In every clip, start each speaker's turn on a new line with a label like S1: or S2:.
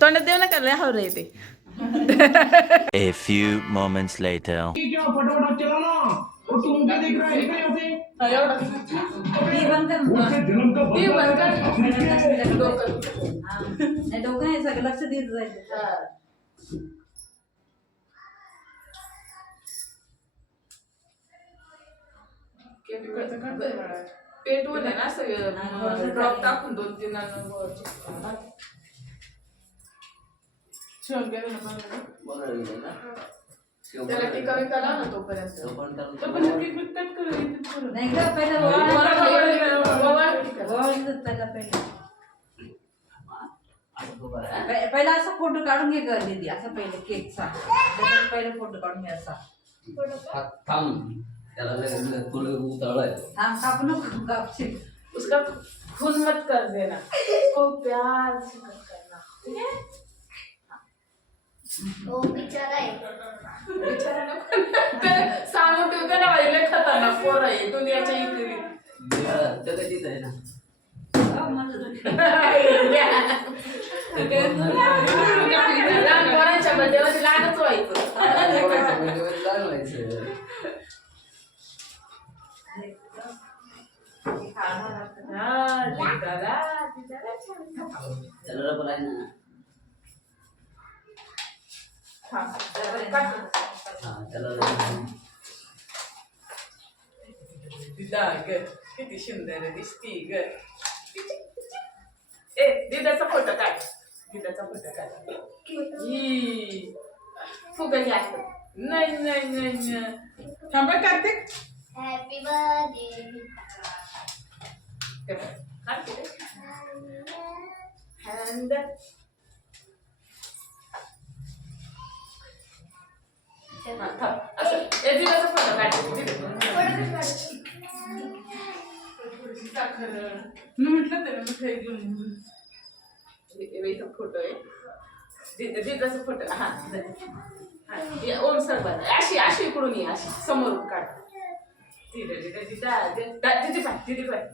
S1: तोंडात देऊ नका लय हवरं येते
S2: A few moments later.
S3: क्या फटाफट चला ना और तुम क्या देख रहा है इधर ऐसे
S4: ती बंद कर
S3: उसके जन्म का
S1: ती बंद कर.
S3: अपने क्या
S4: हा. नाही डोकं नाही सगळं लक्ष देत जायचं
S1: पेट होते ना सगळं ड्रॉप टाकून दोन तीन त्याला टीका विका लाव ना तोपर्यंत तोपर्यंत केक बिक कट करू इथेच करू.
S4: नाही का पहिलं
S1: मला
S4: ओवाळायचं.
S1: ओवाळ- ओवाळ टीका.
S4: ओवाळायचं पहिला पहिला पहि- पहिला असा फ़ोटो काढून घे कर दीदी असा पहिले केकचा त्याच्यात पहिले फ़ोटो काढून घे असा
S5: त्याला लगेच तुला उतळाय
S4: थांब कापू नको कापशील
S1: उसका खून मत कर देना को प्यार से मत करना ठीक है
S6: ओ बिचारा आहे.
S1: बिचारा नको. ते सांगून ठेवते ना बाई लय खतरनाक पोर आहे दुनियाच्या इकडे.
S5: आहे ना?
S1: लहान पोरांच्या लहानच व्हायचं. हा,
S5: आहे ना.
S1: हा.
S5: हा त्याला आहे.
S1: ग किती सुंदर दिसती ग. ए दिदाचा फोटो काढ. दिदाचा फोटो काढ. ई, फुगा घ्या नाही नाही नाही. थांबा कार्तिक.
S6: हॅपी बर्थडे
S1: हँड म्हटलं त्याला मिठाई घेऊन ये. इथं फोटो आहे दि- दिदाचा फोटो हा दे. हा, ये, ओम सर बन अशी अशी इकडून ये अशी समोरून काढ दिदा दिदा दिदा दिदा दिदी पाय दिदी पाय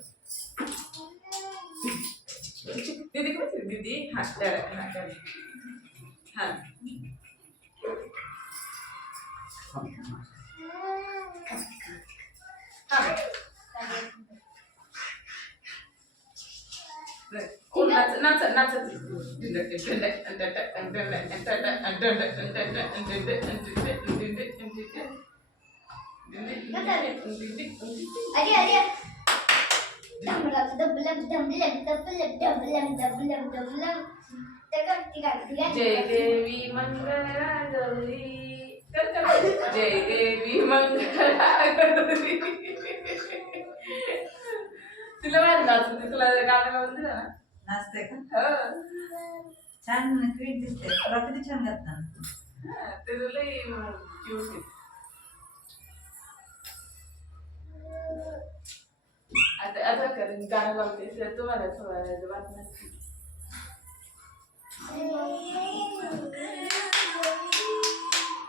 S1: दीदी काय दीदी हा त्या हा जय देवी मंगला गौरी कर कर जय देवी मंगला गौरी तुला नाच होती तुला गाणं लावून दिलं ना
S4: नाचते का
S1: हो.
S4: छान क्वीट दिसते तुला किती छान
S1: हा, ते तुला क्यूट आहे आता आता कर गाणं लावते तुम्हाला थोडं बातम्या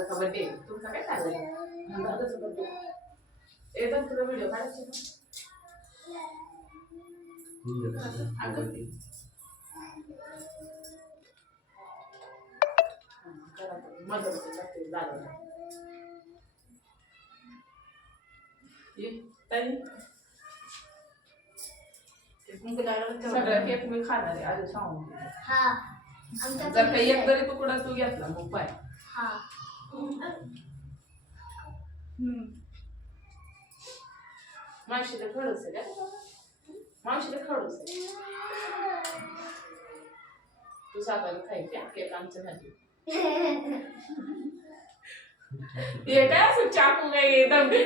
S1: का बड्डे तुमचा काय चाललंय? एकदा तुला व्हिडिओ काढायचे. मदत सगळं केक मी खाणार आहे आधी सांगून.
S6: हा.
S1: जर काही एक जरी तुकडा तू घेतला मग पाय.
S6: हा.
S1: मावशीला खडूस आहे का? मावशीला खडूस आहे. तू साखर खायची हा केक आमच्यासाठी हे काय असं चाकू काय दमडी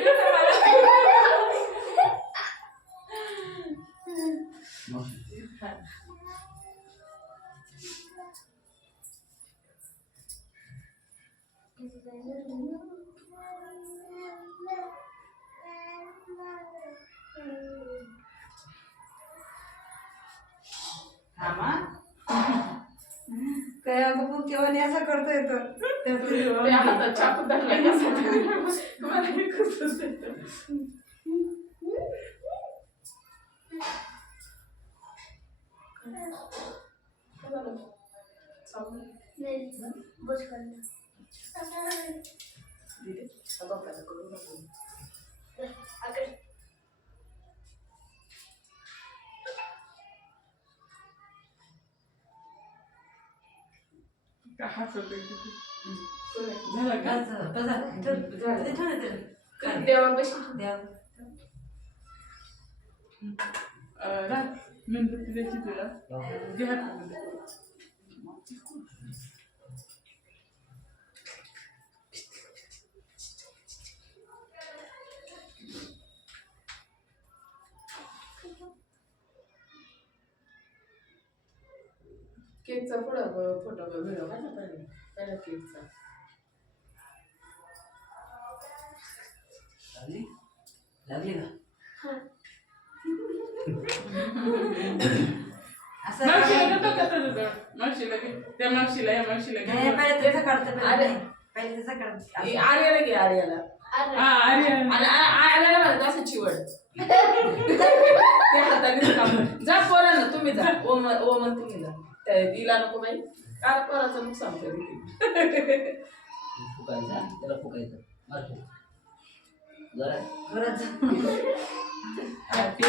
S4: थांबा. काय बघू केव्हा नाही असं करतो येतो?
S1: चाकू धरला
S6: करू
S1: नको. दिदी? झालं का?
S4: देवा
S1: देवावर बशी. राह. मेणबत्ती द्यायची तुला घे केकचा पुढं फोटो व्हिडिओ ना पहिले पहिला केकचा
S5: लागली लागली का
S1: मावशीला तुझं? मावशीला घे त्या मावशीला या मावशीला घे
S4: नाही, पहिले त्याचं काढतं पहिले.
S1: अरे.
S4: पहिले त्याचं काढतं.
S1: ए, आर्याला घे आर्याला. हा आणि आ- आर्याला म्हणत असं चिवड त्या हाताने काम कर. जा पोरांना तुम्ही जा ओम ओमन तुम्ही जा त्या दिला नको बाई काय पोराचं नुकसान करी
S5: फुकायचा त्याला फुकायचं मार फुक. जरा
S4: घरात जा.
S1: Happy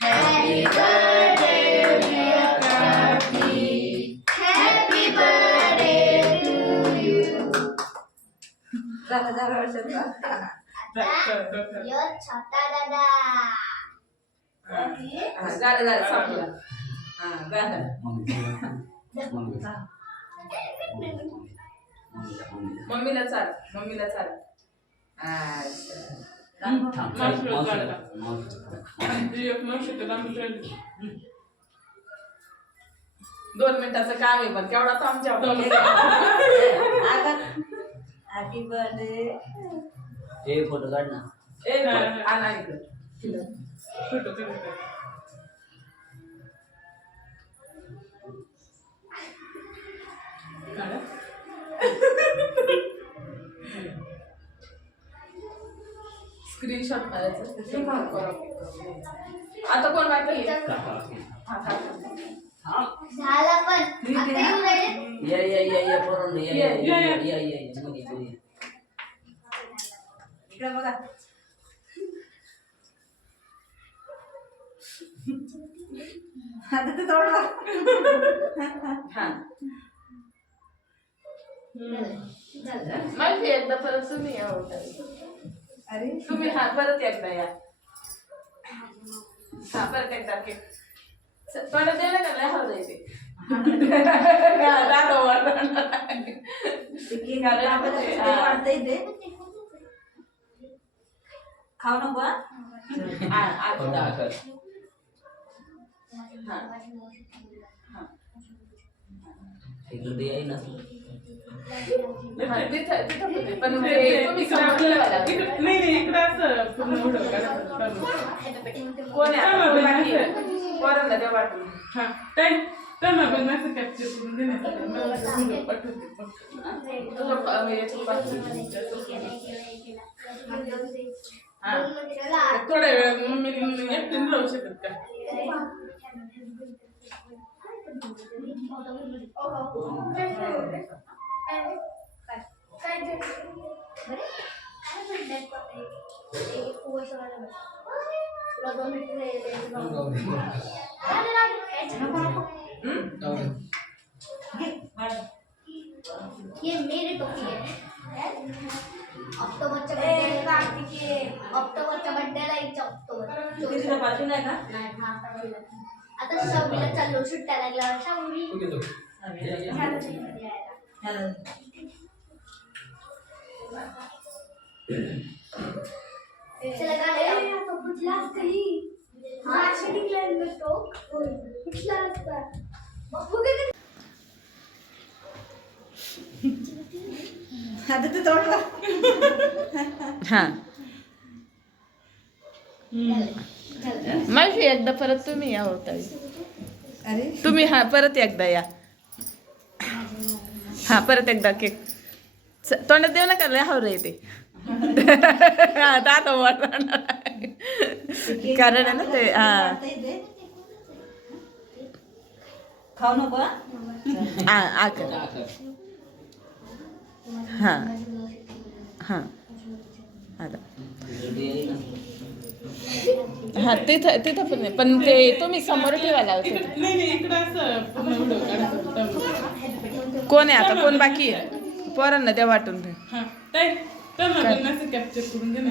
S6: Happy birthday, dear Kathy. Happy birthday to you.
S4: झालं, झालं वर्षाचा.
S6: यो छोटा दादा
S1: झालं झालं संपला हा झालं
S5: मम्मीला
S1: चाल मम्मीला चाल. दोन मिनिटाचं काम आहे पण केवढा
S4: आता हॅपी बर्थडे
S5: हे फोटो काढ ना.
S1: ए आणा इकडं. फोटो. स्क्रीनशॉट आता कोण हे? हा, हा, हा.
S5: थांब
S6: झाला पण. आता येऊ राहिले.
S5: या या या या पोरांनो या या.
S1: या,
S5: या
S1: या,
S4: इकडे बघा आता ते तोडला
S1: हा. माहिती एकदा परत तुम्ही या होता
S4: अरे
S1: तुम्ही हा परत एकदा या हा परत एकदा के थोडं दिलं का लय हळद येते दादा वाढवणार.
S4: ते केक आलं आपल्याला ते वाढता येते खाऊ नको हा?
S1: हा,
S7: हा. कॅप्चर करून देण्यासाठी मला व्हिडिओ पाठवते फक्त.
S1: तुझं प- हे याच्यात पाठवून दे. हा.
S7: थोड्या वेळ मम्मी एकटीने राहू शकत का
S6: ये बर्थडेला यायचं ऑक्टोबर
S4: तिला पाठवू नाही का?
S6: नाही हा आता सहावीला चाललो सुट्ट्या लागल्या. सहावी कुठला तो. कुठला असता? मग बघू.
S4: आता ते तोडला
S1: हा. मावशी एकदा परत तुम्ही या होता
S4: अरे.
S1: तुम्ही हा परत एकदा या. हा परत एकदा केक. तोंडात देऊ नका लय हावर येते दात कारण आहे ना ते हा.
S4: खाऊ नको हा?
S1: आ आ कर. हा. हा. आता. हा तिथं तिथं पण आहे पण ते तुम्ही समोर ठेवायला होते
S7: नाही नाही इकडं असं
S1: कोण आहे आता? कोण बाकी आहे? पोरांना द्या वाटून ते.
S7: हा ताई तर मग असं कॅप्चर करून दे ना